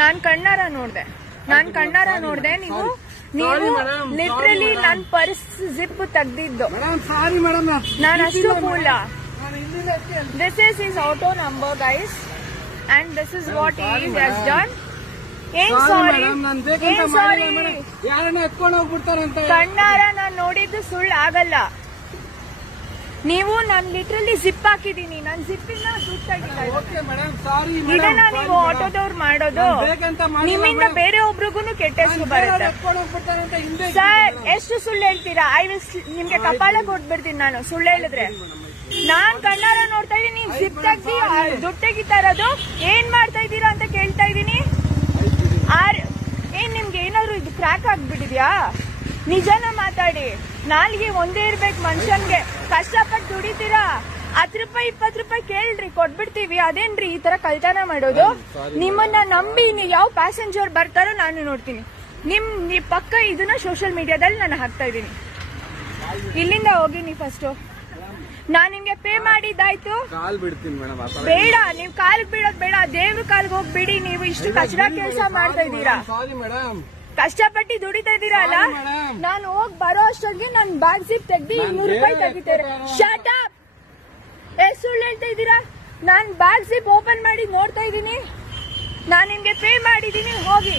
ನಾನ್ ಕಣ್ಣಾರ ನೋಡ್ದೆ. ನಾನ್ ಕಣ್ಣಾರ ನೋಡ್ದೆ. ನೀವು ನೀವು. ಲಿಟ್ರಲಿ ನನ್ ಪರ್ಸ್ ಜಿಪ್ ತೆಗ್ದಿದ್ದು. ನಾನ್ ಅಷ್ಟು ಕೂಲ ಇಲ್ಲಿಂದ this is is auto number guys and this is what is has done ಏನ್ ಸಾರಿ ಏನ್ ಸಾರಿ ಕಣ್ಣಾರ ನಾನ್ ನೋಡಿದ್ದು ಸುಳ್ಳು ಆಗಲ್ಲ. ನೀವು ನಾನು ಲಿಟ್ರಲಿ ಜಿಪ್ ಹಾಕಿದೀನಿ ನನ್ ಜಿಪ್ ದುಡ್ಡು ತೆಗಿತಾ ಇದನ್ನ ನೀವು ಆಟೋದವ್ರು ಮಾಡೋದು. ನಿಮ್ಮಿಂದ ಬೇರೆ ಒಬ್ರಿಗೂ ಕೆಟ್ಟ ಹೆಸರು ಬರುತ್ತೆ. ಸರ್ ಎಷ್ಟು ಸುಳ್ಳು ಹೇಳ್ತೀರಾ? ಐ ವಿಲ್ ನಿಮ್ಗೆ ಕಪಾಳ ಕೊಟ್ಬಿಡ್ತೀನಿ ನಾನು. ಸುಳ್ಳು ಹೇಳಿದ್ರೆ. ನಾನ್ ಕಣ್ಣಾರ ನೋಡ್ತಾ ಇದೀನಿ ನೀವು ಜಿಪ್ ತೆಗ್ದಿ ದುಡ್ಡು ತೆಗಿತಾ ಇರೋದು. ಏನ್ ಮಾಡ್ತಾ ಇದ್ದೀರಾ ಅಂತ ಕೇಳ್ತಾ ಇದೀನಿ ಆರ್ ಏನ್ ನಿಮ್ಗೆ ಏನಾದ್ರು ಇದು ಕ್ರ್ಯಾಕ್ ಆಗ್ಬಿಟ್ಟಿದ್ಯಾ? ನಿಜನ ಮಾತಾಡಿ. ನಾಲ್ಗೆ ಒಂದೇ ಇರ್ಬೇಕು ಮನುಷ್ಯನ್ಗೆ. ಕಷ್ಟಪಟ್ಟು ದುಡಿತೀರಾ? ಹತ್ತು ರೂಪಾಯಿ ಇಪ್ಪತ್ತು ರೂಪಾಯಿ ಕೇಳ್ರಿ ಕೊಟ್ಬಿಡ್ತೀವಿ. ಅದೇನ್ರಿ ಈ ತರ ಕಳ್ತನ ಮಾಡೋದು? ನಿಮ್ಮನ್ನ ನಂಬಿ ನೀವು ಯಾವ ಪ್ಯಾಸೆಂಜರ್ ಬರ್ತಾರೋ ನಾನು ನೋಡ್ತೀನಿ. ನಿಮ್ ನೀ ಪಕ್ಕ ಇದನ್ನ ಸೋಷಿಯಲ್ ಮೀಡಿಯಾದಲ್ಲಿ ನಾನು ಹಾಕ್ತಾ ಇದ್ದೀನಿ. ಇಲ್ಲಿಂದ ಹೋಗಿ ನೀವು ಫಸ್ಟ್ ನಾನ್ ನಿಮ್ಗೆ ಪೇ ಮಾಡಿದ್ದಾಯ್ತು? ಕಾಲ್ ಬಿಡ್ತೀನಿ ಮೇಡಮ್ ಬೇಡ ನೀವ್ ಕಾಲ್ ಬಿಡೋದ್ ಬೇಡ. ದೇವ್ರ ಕಾಲ್ಗೆ ಹೋಗ್ಬಿಡಿ ನೀವು ಇಷ್ಟು ಕಷ್ಟ ಕೆಲಸ ಮಾಡ್ತಾ ಇದ್ದೀರಾ? ಸಾರಿ ಮೇಡಮ್ ಕಷ್ಟಪಟ್ಟು ದುಡಿತಾ ಇದ್ದೀರಾ ಅಲ್ಲ ನಾನು ಹೋಗ್ ಅಷ್ಟೊತ್ತಿಗೆ ನನ್ ಬ್ಯಾಗ್ ಸಿಪ್ ತೆಗ್ದು ಇನ್ನೂರು ರೂಪಾಯಿ ತೆಗಿತಾರೆ. ಶಟ್ ಅಪ್ ಎಷ್ಟು ಸುಳ್ಳು ಹೇಳ್ತಾ ಇದ್ದೀರಾ? ನಾನ್ ಬ್ಯಾಗ್ ಸಿಪ್ ಓಪನ್ ಮಾಡಿ ನೋಡ್ತಾ ಇದ್ದೀನಿ. ನಾನ್ ನಿಮ್ಗೆ ಪೇ ಮಾಡಿದೀನಿ ಹೋಗಿ.